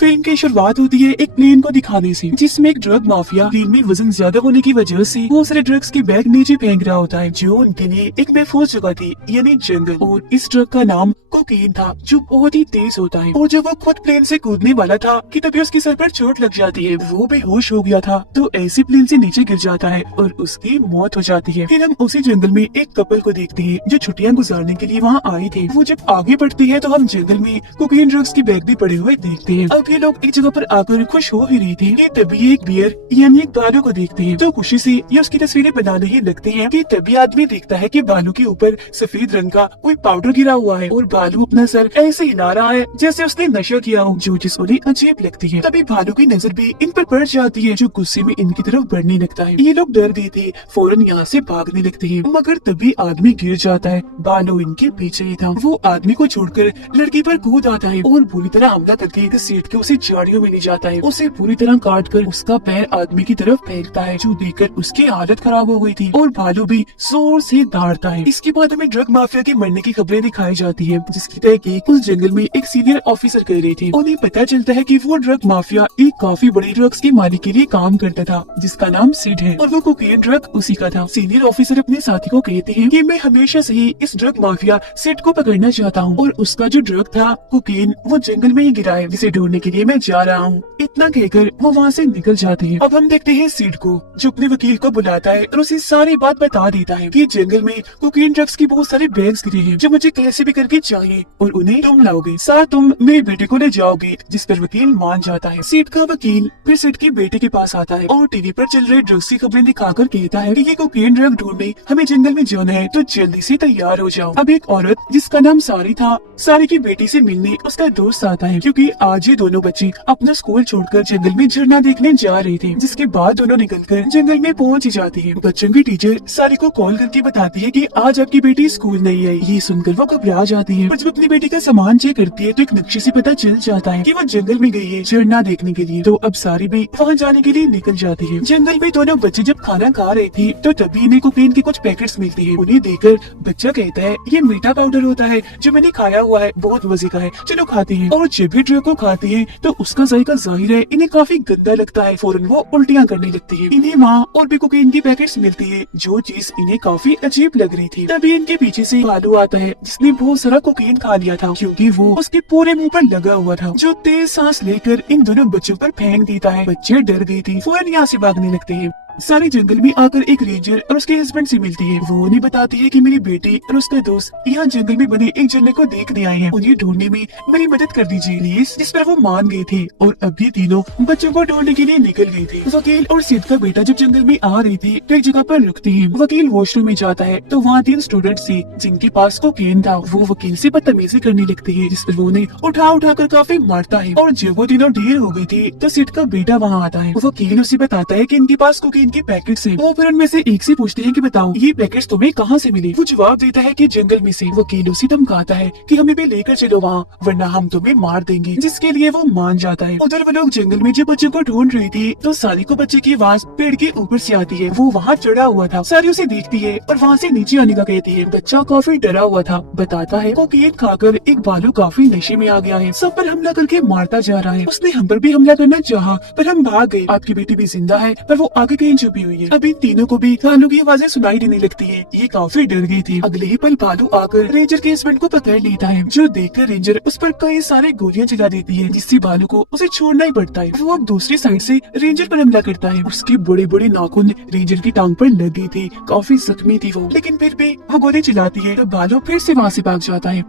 Film की शुरुआत होती है एक प्लेन को दिखाने से, जिसमें एक ड्रग माफिया प्लेन में वजन ज्यादा होने की वजह से बहुत सारे ड्रग्स के बैग नीचे फेंक रहा होता है, जो उनके लिए एक महफूज जगह थी, यानी जंगल। और इस ड्रग का नाम कोकीन था, जो बहुत ही तेज होता है। और जब वो खुद प्लेन से कूदने वाला था कि तभी उसके सर पर चोट लग जाती है। वो बेहोश हो गया था, तो ऐसे प्लेन से नीचे गिर जाता है और उसकी मौत हो जाती है। फिर हम उसी जंगल में एक कपल को देखते हैं जो छुट्टियां गुजारने के लिए वहाँ आए थे। वो जब आगे बढ़ते हैं तो हम जंगल में कोकीन ड्रग्स के बैग भी पड़े हुए देखते हैं। अब ये लोग एक जगह पर आकर खुश हो ही रही थी कि तभी एक बियर यानी एक बालू को देखते हैं, तो खुशी से ये उसकी तस्वीरें बनाने ही लगते हैं कि तभी आदमी देखता है कि बालू के ऊपर सफेद रंग का कोई पाउडर गिरा हुआ है और बालू अपना सर ऐसे हिला रहा है जैसे उसने नशा किया हो, जो चीज उन्हें अजीब लगती है। तभी बालू की नजर भी इन पर पड़ जाती है, जो गुस्से में इनकी तरफ बढ़ने लगता है। ये लोग डर गए थे, फौरन यहाँ से भागने लगते हैं, मगर तभी आदमी गिर जाता है। बालू इनके पीछे ही था। वो आदमी को छोड़कर लड़की पर कूद आता है और बुरी तरह हमला करके घसीट के उसे झाड़ियों में ले जाता है। उसे पूरी तरह काट कर उसका पैर आदमी की तरफ फेंकता है, जो देखकर उसकी हालत खराब हो गई थी और बालू भी जोर से दौड़ता है। इसके बाद हमें ड्रग माफिया के मरने की खबरें दिखाई जाती है, जिसकी तहकीक उस जंगल में एक सीनियर ऑफिसर कर रही थी। उन्हें पता चलता है कि वो ड्रग माफिया एक काफी बड़ी ड्रग्स के मालिक के लिए काम करता था, जिसका नाम सिड है, और वो कोकेन ड्रग उसी का था। सीनियर ऑफिसर अपने साथी को कहते हैं कि मैं हमेशा से ही इस ड्रग माफिया सिड को पकड़ना चाहता हूँ, और उसका जो ड्रग था कोकेन वो जंगल में ही गिरा है, जिसे ढूंढने के लिए मैं जा रहा हूँ। इतना कहकर वो वहाँ से निकल जाते हैं। अब हम देखते हैं सिड को, जो अपने वकील को बुलाता है और उसे सारी बात बता देता है कि जंगल में कोकेन ड्रग्स की बहुत सारे बैग्स गिरे हैं, जो मुझे कैसे भी करके चाहिए, और उन्हें तुम लाओगे, साथ तुम मेरे बेटे को ले जाओगे। जिस पर वकील मान जाता है। सिड का वकील फिर सिड के बेटे के पास आता है और टीवी पर चल रहे ड्रग्स की खबरें दिखाकर कहता है कि ये कोकेन ड्रग ढूंढने हमें जंगल में जाना है, तो जल्दी से तैयार हो जाओ। अब एक औरत जिसका नाम सारी था, सारी की बेटी से मिलने उसका दोस्त आता है, क्योंकि आज ये दोनों बच्चे अपना स्कूल छोड़कर जंगल में झरना देखने जा रहे थे। जिसके बाद दोनों निकलकर जंगल में पहुंच जाते हैं। बच्चों की टीचर सारी को कॉल करके बताती है कि आज आपकी बेटी स्कूल नहीं आई। ये सुनकर वो घबरा जाती है, पर जब अपनी बेटी का सामान चेक करती है तो एक नक्शे से पता चल जाता है कि वो जंगल में गई है झरना देखने के लिए। तो अब सारी भी वहाँ जाने के लिए निकल जाती है। जंगल में दोनों बच्चे जब खाना खा रहे थे तो तभी इन्हें कोकेन के कुछ पैकेट्स मिलते हैं। उन्हें देखकर बच्चा कहता है ये मीठा पाउडर होता है जो मैंने खाया हुआ है, बहुत मजे का है, चलो खाते हैं। और जब भी ड्रग को खाते हैं तो उसका जायका जाहिर है इन्हें काफी गंदा लगता है। फौरन वो उल्टियाँ करने लगती है। इन्हें वहाँ और भी कोकेन की पैकेट्स मिलती है, जो चीज इन्हें काफी अजीब लग रही थी। तभी इनके पीछे से बालू आता है, जिसने बहुत सारा कोकेन खा लिया था, क्योंकि वो उसके पूरे मुंह पर लगा हुआ था, जो तेज सांस लेकर इन दोनों बच्चों पर फेंक देता है। बच्चे डर गए थे, फौरन यहाँ से भागने लगते हैं। सारी जंगल में आकर एक रेंजर और उसके हस्बैंड से मिलती है। वो उन्हें बताती है कि मेरी बेटी और उसका दोस्त यहाँ जंगल में बने एक झरने को देखने आए हैं, उन्हें ढूंढने में मेरी मदद कर दीजिए प्लीज। जिस पर वो मान गए थे और अब भी तीनों बच्चों को ढूंढने के लिए निकल गए थे। वकील और सिड का बेटा जब जंगल में आ रही थी तो एक जगह पर रुकती है। वकील वॉशरूम में जाता है तो वहाँ 3 स्टूडेंट्स थे जिनके पास कोकेन था। वो वकील से बदतमीजी करने लगती है, जिस पर वो उन्हें उठा कर काफी मारता है। और जब वो तीनों ढेर हो गए थे तो सिड का बेटा वहाँ आता है। वकील उसे बताता है कि इनके पास कोकेन के पैकेट्स हैं। वो फिर उनमें से एक से पूछते हैं कि बताओ ये पैकेट्स तुम्हें कहाँ से मिले। वो जवाब देता है कि जंगल में से। वकील उसे धमकाता है कि हमें भी लेकर चलो वहाँ, वरना हम तुम्हें मार देंगे, जिसके लिए वो मान जाता है। उधर वो लोग जंगल में जब बच्चों को ढूंढ रही थी तो सारी को बच्चे की आवाज पेड़ के ऊपर से आती है। वो वहाँ चढ़ा हुआ था। सारी उसे देखती है और वहाँ से नीचे आने का कहती है। बच्चा काफी डरा हुआ था, बताता है कोकेन खाकर एक बालू काफी नशे में आ गया है, सब पर हमला करके मारता जा रहा है। उसने हम पर भी हमला करना चाहा पर हम भाग गए। आपकी बेटी भी जिंदा है पर वो आगे कहीं छुपी हुई है। अभी तीनों को भी भालू की आवाजें सुनाई देने लगती है। ये काफी डर गई थी। अगले ही पल भालू आकर रेंजर के हस्बैंड को पकड़ लेता है, जो देखकर रेंजर उस पर कई सारे गोलियां चला देती है, जिससे भालू को उसे छोड़ना ही पड़ता है। वो अब दूसरी साइड से रेंजर पर हमला करता है। उसके बड़े बड़े नाखून रेंजर की टांग पर लग गई थी, काफी जख्मी थी वो, लेकिन फिर भी वो गोली चलाती है तो भालू फिर से वहाँ से भाग जाता है।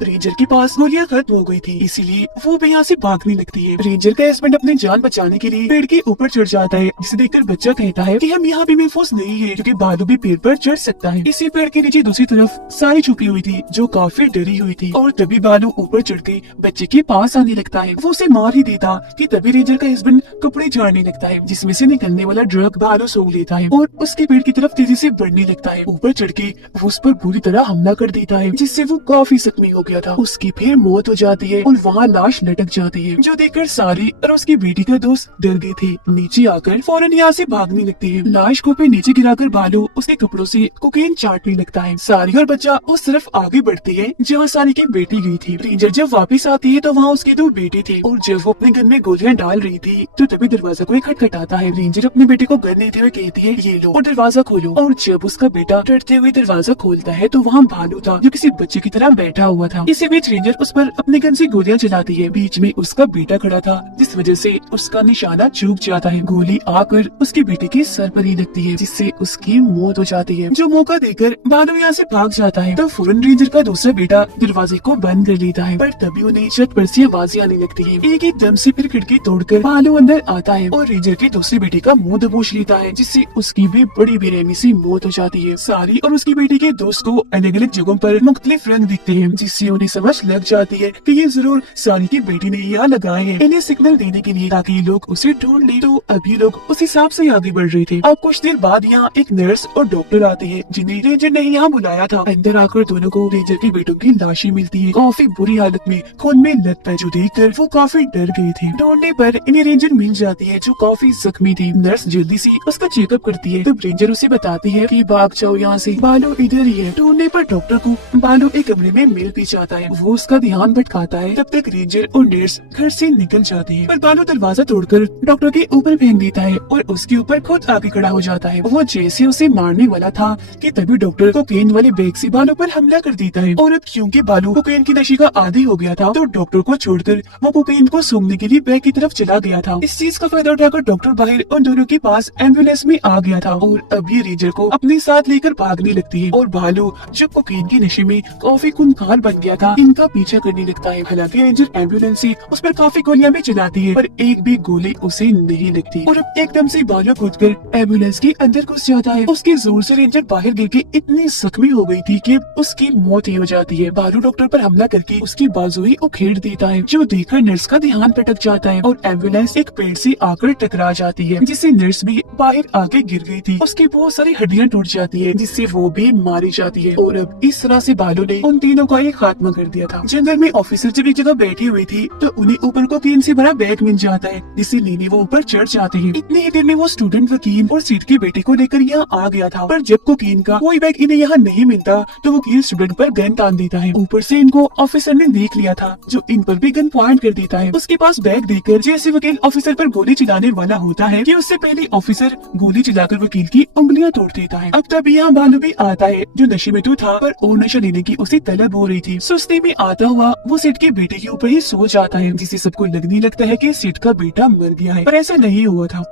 रेंजर के पास गोलियां खत्म हो गई थी, इसीलिए वो भी यहाँ से भागने लगती है। रेंजर का हस्बैंड अपनी जान बचाने के लिए पेड़ के ऊपर चढ़ जाता है, जिसे देखकर बच्चा कहता है कि हम यहाँ भी महफूज नहीं है, क्योंकि भालू भी पेड़ पर चढ़ सकता है। इसी पेड़ के नीचे दूसरी तरफ सारी छुपी हुई थी, जो काफी डरी हुई थी। और तभी भालू ऊपर चढ़ के बच्चे के पास आने लगता है। वो उसे मार ही देता कि तभी रेंजर का हस्बैंड कपड़े झाड़ने लगता है, जिसमें से निकलने वाला ड्रग भालू सूंघ लेता है और उसके पेड़ की तरफ तेजी से बढ़ने लगता है। ऊपर चढ़ के वो उस पर बुरी तरह हमला कर देता है, जिससे वो काफी जख्मी हो गया था। उसकी फिर मौत हो जाती है और वहाँ लाश लटक जाती है, जो देखकर सारी और उसकी बेटी का दोस्त डर गए थे। नीचे आकर फौरन यहाँ से भागने लगती है। लाश को फिर नीचे गिराकर भालू उसके कपड़ों से कोकेन चाटने लगता है। सारी और बच्चा उस तरफ आगे बढ़ती है जहाँ सारी की बेटी गई थी। रेंजर जब वापस आती है तो वहाँ उसके दो बेटे थे और जब वो अपने गन में गोलियां डाल रही थी तो तभी दरवाजा कोई खटखटाता है। रेंजर अपने बेटे को गन देते हुए कहती है ये लो और दरवाजा खोलो। और जब उसका बेटा डरते हुए दरवाजा खोलता है तो वहाँ भालू था जो किसी बच्चे की तरह बैठा हुआ था। इसी बीच रेंजर उस पर अपने गन से गोलियां चलाती है। बीच में उसका बेटा खड़ा था जिस वजह से उसका निशाना चूक जाता है। गोली आकर उसके बेटे के सर पर ही लगती है जिससे उसकी मौत हो जाती है। जो मौका देकर भालू यहाँ से भाग जाता है तो फौरन रेंजर का दूसरा बेटा दरवाजे को बंद कर लेता है, पर तभी उन्हें छत पर से आवाजें आने लगती है। एक एक दम से फिर खिड़की तोड़कर भालू अंदर आता है और रेंजर के दूसरे बेटे का मुंह दबोच लेता है जिससे उसकी भी बड़ी बेरहमी से मौत हो जाती है। सारी और उसकी बेटी के दोस्त को अलग अलग जगहों पर मुख्तलिफ रंग दिखते हैं जिससे उन्हें समझ लग जाती है कि ये जरूर सारी की बेटी ने यहाँ लगाए हैं इन्हें सिग्नल देने के लिए ताकि ये लोग उसे ढूंढ ले। तो अभी लोग उस हिसाब से आगे बढ़ रहे थे। अब कुछ देर बाद यहाँ एक नर्स और डॉक्टर आते हैं जिन्हें रेंजर ने यहाँ बुलाया था। अंदर आकर दोनों को रेंजर के बेटों की लाशें मिलती है, काफी बुरी हालत में, खून में लथपथ, जो देखकर वो काफी डर गए थे। ढूंढने पर इन्हें रेंजर मिल जाती है जो काफी जख्मी थी। नर्स जल्दी से उसका चेकअप करती है। तब रेंजर उसे बताती है कि भाग जाओ यहाँ से, बालू इधर ही है। ढूंढने पर डॉक्टर को बालू एक कमरे में मिल भी जाता है। वो उसका ध्यान भटकाता है। तब तक रेंजर और नर्स घर से निकल जाते हैं, पर बालू दरवाजा तोड़कर डॉक्टर के ऊपर फेंक देता है और उसके ऊपर खुद आगे खड़ा हो जाता है। वो जैसे उसे मारने वाला था कि तभी डॉक्टर कोकेन वाले बैग से बालू पर हमला कर देता है। और अब क्योंकि बालू कोकेन की नशे का आदी हो गया था तो डॉक्टर को छोड़कर वो कोकेन को सूंघने के लिए बैग की तरफ चला गया था। इस चीज का फायदा उठाकर डॉक्टर बाहर उन दोनों के पास एम्बुलेंस में आ गया था और अब ये रेंजर को अपने साथ लेकर भागने लगती है और भालू जो कोकेन के नशे में काफी खूंखार बन गया था इनका पीछा करने लगता है। हालांकि रेंजर एम्बुलेंस से उस पर काफी गोलियां भी चलाती है पर एक भी गोली उसे नहीं लगती और अब एकदम से भालू कूदकर एम्बुलेंस के अंदर घुस जाता है। उसके जोर से रेंजर बाहर गिर के इतनी जख्मी हो गई थी कि उसकी मौत ही हो जाती है। भालू डॉक्टर पर हमला करके उसकी बाजू ही उखेड़ देता है जो देखकर नर्स का ध्यान भटक जाता है और एम्बुलेंस एक पेड़ से आकर टकरा जाती है जिससे नर्स भी बाहर आगे गिर गई थी। उसकी बहुत सारी हड्डियां टूट जाती है जिससे वो भी मारी जाती है और अब इस तरह से भालू ने उन तीनों का एक खात्मा कर दिया था। जंगल में ऑफिसर जब एक जगह बैठे हुए थे तो उन्हें ऊपर कोकेन से भरा बैग मिल जाता है जिससे लेने वो ऊपर चढ़ जाते हैं। इतनी ही देर में वो स्टूडेंट वकील और सीट के बेटे को लेकर यहाँ आ गया था, पर जब कोकेन का कोई बैग इन्हें यहाँ नहीं मिलता तो वकील स्टूडेंट पर गन तान देता है। ऊपर से इनको ऑफिसर ने देख लिया था जो इन पर भी गन पॉइंट कर देता है। उसके पास बैग देकर जैसे वकील ऑफिसर पर गोली चलाने वाला होता है कि उससे पहले ऑफिसर गोली चलाकर वकील की उंगलियां तोड़ देता है। अब तभी यहाँ भालू भी आता है जो नशे में तो था पर और नशा लेने की उसे तलब हो रही थी। सुस्ती में आता हुआ वो सेठ के बेटे के ऊपर ही सो जाता है जिससे सबको लगने लगता है कि सेठ का बेटा मर गया है, पर ऐसा नहीं हुआ था।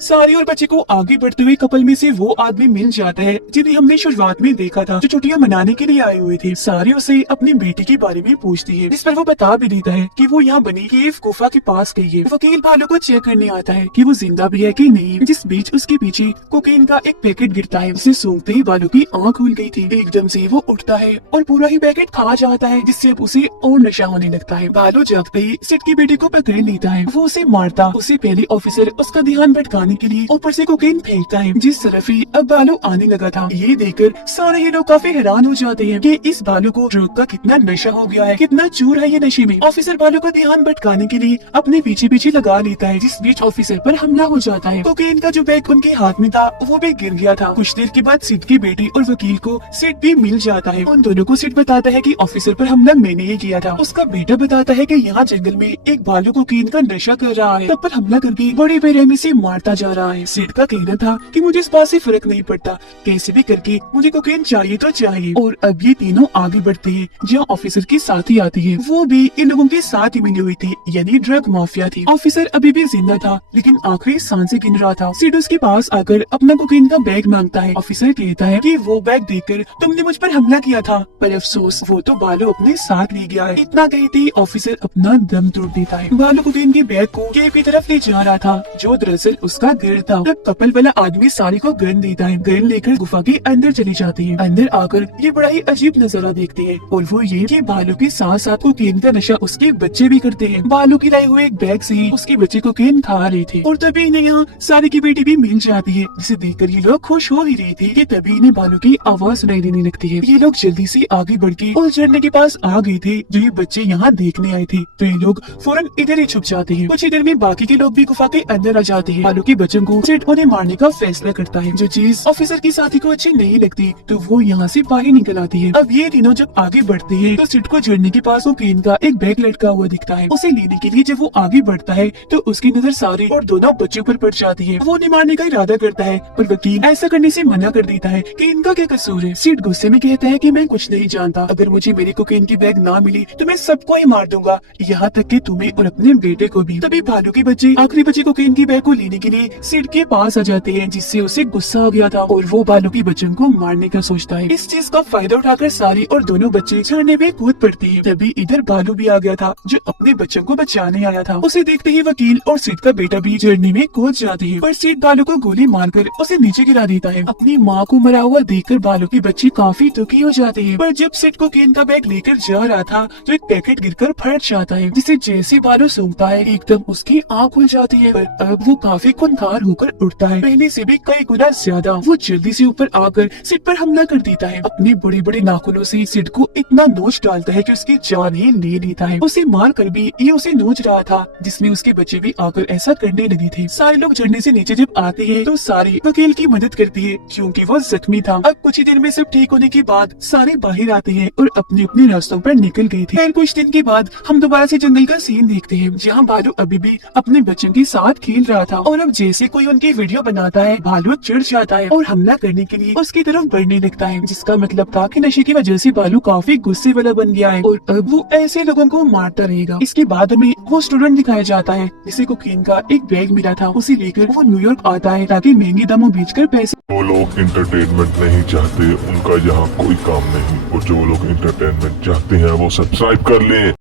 सारी और बच्चे को आगे बढ़ते हुए कपल में से वो आदमी मिल जाता है जिन्हें हमने शुरुआत में देखा था जो छुट्टियां मनाने के लिए आए हुए थे। सारी उसे अपनी बेटी के बारे में पूछती है जिस पर वो बता भी देता है कि वो यहाँ बनी केव गुफा के पास गई है। वकील भालू को चेक करने आता है कि वो जिंदा भी है कि नहीं, जिस बीच उसके पीछे कोकेन का एक पैकेट गिरता है जिसे सूंघते ही भालू की आँख खुल गई थी। एकदम से वो उठता है और पूरा ही पैकेट खा जाता है जिससे अब उसे और नशा होने लगता है। भालू जागते ही सेठ की बेटी को पकड़ लेता है। वो उसे मारता उससे पहले ऑफिसर उसका ध्यान भटकाने के लिए ऊपर से कोकेन फेंकता है जिस तरफ ही अब भालू आने लगा था। ये देखकर सारे ही लोग काफी हैरान हो जाते हैं कि इस भालू को ड्रग का कितना नशा हो गया है, कितना चूर है ये नशे में। ऑफिसर भालू का ध्यान भटकाने के लिए अपने पीछे पीछे लगा लेता है जिस बीच ऑफिसर पर हमला हो जाता है। कोकेन का जो बैग उनके हाथ में था वो भी गिर गया था। कुछ देर के बाद सिट की बेटी और वकील को सिट भी मिल जाता है। उन दोनों को सिट बताता है कि ऑफिसर पर हमला मैंने ही किया था। उसका बेटा बताता है कि यहाँ जंगल में एक भालू कोकेन का नशा कर रहा है, तब पर हमला करके बड़ी बेरहमी से मारता जा रहा है। सेठ का कहना था कि मुझे इस बात से फर्क नहीं पड़ता, कैसे भी करके मुझे कोकेन चाहिए तो चाहिए। और अब ये तीनों आगे बढ़ते हैं जहाँ ऑफिसर की साथी आती है। वो भी इन लोगों के साथ ही मिली हुई थी, यानी ड्रग माफिया थी। ऑफिसर अभी भी जिंदा था लेकिन आखिरी सांसें गिन रहा था। सीड उसके पास आकर अपना कोकेन का बैग मांगता है। ऑफिसर कहता है कि वो बैग देखकर तुमने मुझ पर हमला किया था, पर अफसोस वो तो भालू अपने साथ ले गया है। इतना कहते ही ऑफिसर अपना दम तोड़ देता है। भालू कोकेन के बैग को केव की तरफ ले जा रहा था जो दरअसल उसका का घर था। तब कपल वाला आदमी सारी को गन देता है। गन लेकर गुफा के अंदर चली जाती है। अंदर आकर ये बड़ा ही अजीब नजारा देखती है और वो ये कि भालू के साथ साथ कोकेन का नशा उसके बच्चे भी करते हैं। भालू की लाई हुए एक बैग से ही उसके बच्चे कोकेन खा रहे थे और तभी इन्हें यहाँ सारी की बेटी भी मिल जाती है, जिसे देखकर ये लोग खुश हो ही रहे थे कि तभी इन्हें भालू की आवाज सुनाई देने लगती है। ये लोग जल्दी से आगे बढ़ के उस झरने के पास आ गए थे जो ये बच्चे यहाँ देखने आए थे। तो ये लोग फौरन इधर ही छुप जाते हैं। कुछ ही देर में बाकी के लोग भी गुफा के अंदर आ जाते हैं। भालू के बच्चों को सिड उन्हें मारने का फैसला करता है, जो चीज ऑफिसर की साथी को अच्छी नहीं लगती, तो वो यहाँ से बाहर निकल आती है। अब ये तीनों जब आगे बढ़ते हैं तो सिड को झरने के पास कोकेन का एक बैग लटका हुआ दिखता है। उसे लेने के लिए जब वो आगे बढ़ता है तो उसकी नजर सारे और दोनों बच्चों पर पड़ जाती है। वो उन्हें मारने का इरादा करता है पर वकील ऐसा करने से मना कर देता है कि इनका क्या कसूर है। सिड गुस्से में कहता है कि मैं कुछ नहीं जानता, अगर मुझे मेरी कोकेन की बैग ना मिली तो मैं सबको ही मार दूंगा, यहाँ तक कि तुम्हें और अपने बेटे को भी। तभी भालू के बच्चे आखिरी बच्चे कोकेन की बैग को लेने के लिए सिड के पास आ जाते हैं, जिससे उसे गुस्सा आ गया था और वो भालू के बच्चों को मारने का सोचता है। इस चीज का फायदा उठाकर सारी और दोनों बच्चे झरने में कूद पड़ते हैं। तभी इधर भालू भी आ गया था जो अपने बच्चों को बचाने आया था। उसे देखते ही वकील और सिड का बेटा भी झरने में कूद जाते हैं, पर सिड भालू को गोली मारकर उसे नीचे गिरा देता है। अपनी माँ को मरा हुआ देखकर भालू के बच्चे काफी दुखी हो जाते हैं, पर जब सिड कोकेन का बैग लेकर जा रहा था तो एक पैकेट गिरकर फट जाता है, जिसे जैसे भालू सूंघता है एकदम उसकी आँख खुल जाती है। पर अब वो काफी खूंखार होकर उठता है, पहले से भी कई गुना ज्यादा। वो जल्दी से ऊपर आकर सिड पर हमला कर देता है। अपने बड़े बड़े नाखूनों से सिड को इतना नोच डालता है कि उसकी जान ही ले लेता है। उसे मार कर भी ये उसे नोच रहा था, जिसमें उसके बच्चे भी आकर ऐसा करने लगे थे। सारे लोग झरने से नीचे जब आते हैं तो सारे वकील की मदद करती है क्योंकि वो जख्मी था। अब कुछ ही देर में सब ठीक होने के बाद सारे बाहर आते हैं और अपने अपने रास्तों पर निकल गए थे। फिर कुछ दिन के बाद हम दोबारा से जंगल का सीन देखते हैं, जहाँ भालू अभी भी अपने बच्चों के साथ खेल रहा था और अब जैसे कोई उनकी वीडियो बनाता है भालू चिढ़ जाता है और हमला करने के लिए उसकी तरफ बढ़ने लगता है, जिसका मतलब था कि नशे की वजह से भालू काफी गुस्से वाला बन गया है और अब वो ऐसे लोगों को मारता रहेगा। इसके बाद हमें वो स्टूडेंट दिखाया जाता है जिसे कोकेन का एक बैग मिला था। उसे लेकर वो न्यूयॉर्क आता है ताकि महंगे दामों बेचकर पैसे। वो लोग इंटरटेनमेंट नहीं चाहते, उनका यहाँ कोई काम नहीं, और जो लोग इंटरटेनमेंट चाहते हैं वो सब्सक्राइब कर लें।